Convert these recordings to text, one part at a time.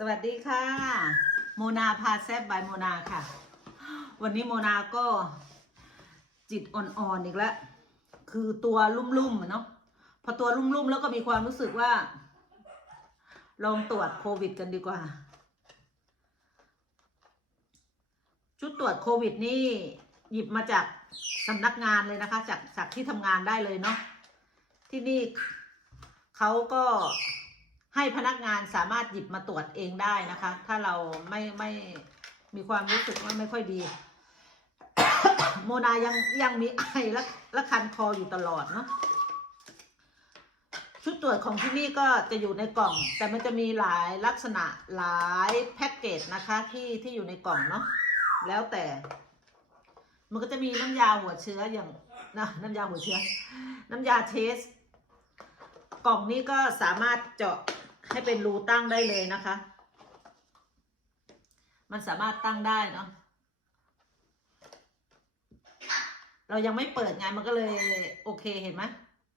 สวัสดีค่ะ โมนาพาแซบบายโมนาค่ะ วันนี้โมนาก็จิตอ่อนๆอีกแล้ว คือตัวลุ่มๆเนาะพอตัวลุ่มๆแล้วก็มีความรู้สึกว่า ลองตรวจโควิดกันดีกว่า ชุดตรวจโควิดนี่หยิบมาจากสำนักงานเลยนะคะ จากจากที่ทำงานได้เลยเนาะที่นี่เขาก็ ให้พนักงานสามารถหยิบมาตรวจเองได้นะคะ ถ้าเราไม่ไม่มีความรู้สึกว่าไม่ค่อยดี โมนายังยังมีไอและและคันคออยู่ตลอดเนาะชุดตรวจของที่นี่ก็จะอยู่ในกล่อง แต่มันจะมีหลายลักษณะหลายแพ็กเกจนะคะที่ที่อยู่ในกล่องเนาะแล้วแต่ มันก็จะมีน้ำยาหัวเชื้ออย่างนะน้ำยาหัวเชื้อ น้ำยาเทส กล่องนี้ก็สามารถเจาะ ให้เป็นรูตั้งได้เลยนะคะ มันสามารถตั้งได้เนาะเรายังไม่เปิดไงมันก็เลยโอเคเห็นไหม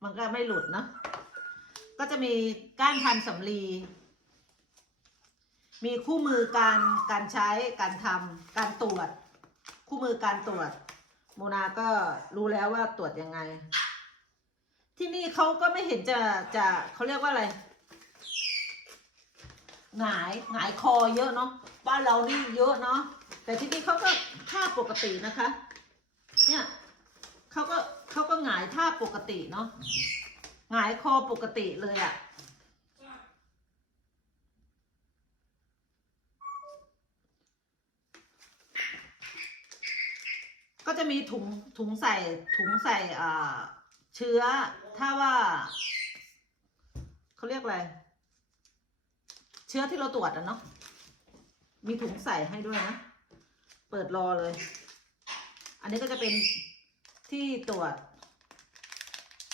มันก็ไม่หลุดเนาะก็จะมีก้านพันสำลี มีคู่มือการการใช้การทำการตรวจ คู่มือการตรวจโมนาก็รู้แล้วว่าตรวจยังไง ที่นี่เขาก็ไม่เห็นจะจะเขาเรียกว่าอะไร หงายหงายคอเยอะเนาะบ้านเรานี่เยอะเนาะแต่ที่นี่เขาก็ท่าปกตินะคะ เนี่ยเขาก็เขาก็หงายท่าปกติเนาะหงายคอปกติเลยอะ่ะก็จะมีถุงถุงใส่ถุงใส่อ่าเชื้อถ้าว่าเขาเรียกอะไร เชื้อที่เราตรวจอะเนาะมีถุงใส่ให้ด้วยนะ เปิดรอเลย อันนี้ก็จะเป็นที่ตรวจ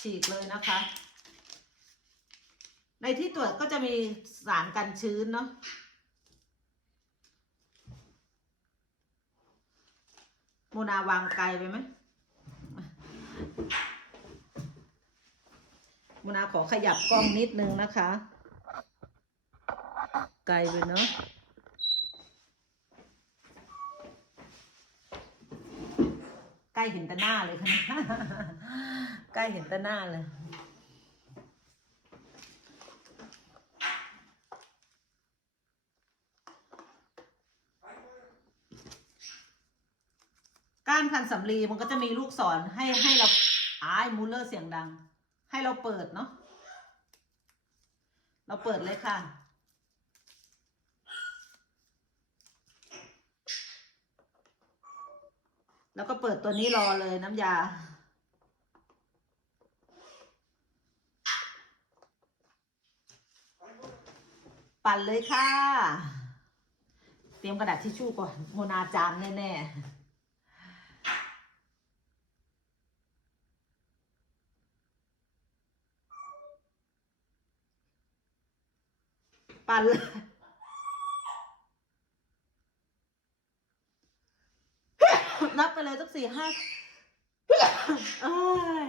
ฉีกเลยนะคะ ในที่ตรวจก็จะมีสารกันชื้นเนาะโมนาวางไกลไปไหมโมนาขอขยับกล้องนิดนึงนะคะ ไกลไปเนาะใกล้เห็นต่หน้าเลยค่ะใกล้เห็นต่หน้าเลยก้านพันสำลีมันก็จะมีลูกศรให้ให้เราอ้ายมูลเลอร์เสียงดัง ให้เราเปิดเนาะเราเปิดเลยค่ะ แล้วก็เปิดตัวนี้รอเลยน้ำยา ปั่นเลยค่ะ เตรียมกระดาษทิชชู่ก่อนโมนาจามแน่ๆปั่นเลย นับไป เลยสักสี่ห้าเอ้ยเอ้ย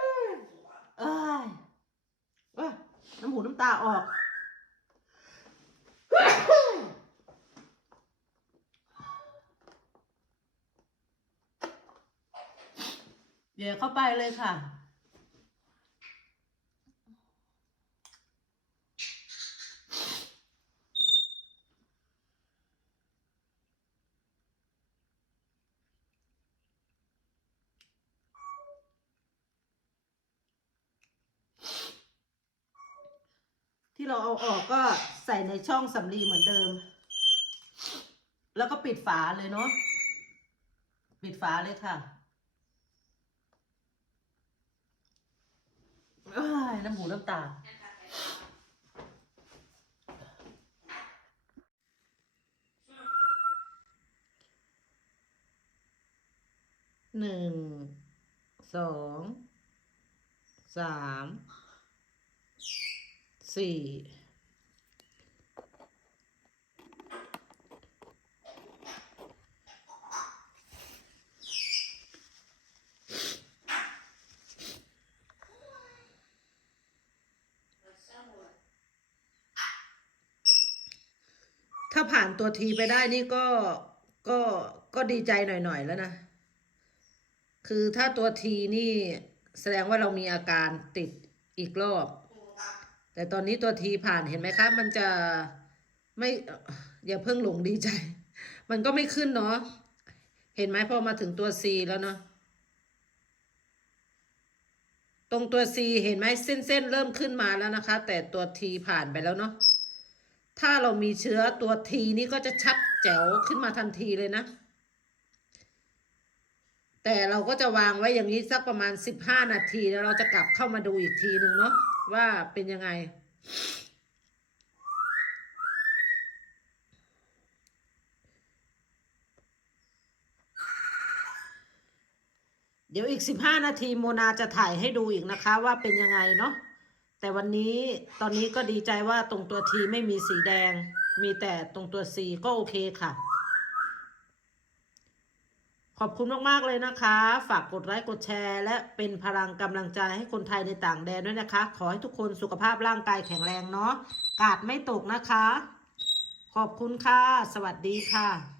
เอ้ย น้ำหูน้ำตาออก เดี๋ยวเข้าไปเลยค่ะ ที่เราเอาออกก็ใส่ในช่องสำลีเหมือนเดิม แล้วก็ปิดฝาเลยเนาะปิดฝาเลยค่ะน้ำหูน้ำตาหนึ่งสองสาม สี่ถ้าผ่านตัวทีไปได้นี่ก็ก็ก็ดีใจหน่อยๆแล้วนะ คือถ้าตัวทีนี่แสดงว่าเรามีอาการติดอีกรอบ แต่ตอนนี้ตัวทีผ่านเห็นไหมคะ มันจะไม่อย่าเพิ่งหลงดีใจ มันก็ไม่ขึ้นเนาะเห็นไหมพอมาถึงตัว C แล้วเนาะตรงตัว C เห็นไหมเส้นๆเริ่มขึ้นมาแล้วนะคะ แต่ตัว T ผ่านไปแล้วเนาะถ้าเรามีเชื้อตัว T นี่ก็จะชัดแจ๋วขึ้นมาทันทีเลยนะ แต่เราก็จะวางไว้อย่างนี้สักประมาณ 15 นาทีแล้วเราจะกลับเข้ามาดูอีกทีหนึ่งเนาะ ว่าเป็นยังไง เดี๋ยวอีก15นาทีโมนาจะถ่ายให้ดูอีกนะคะ ว่าเป็นยังไงเนาะแต่วันนี้ตอนนี้ก็ดีใจว่าตรงตัวทีไม่มีสีแดง มีแต่ตรงตัวซีก็โอเคค่ะ ขอบคุณมาก ๆ เลยนะคะ ฝากกดไลค์ กดแชร์ และเป็นพลังกำลังใจให้คนไทยในต่างแดนด้วยนะคะ ขอให้ทุกคนสุขภาพร่างกายแข็งแรงเนาะ กาดไม่ตกนะคะ ขอบคุณค่ะ สวัสดีค่ะ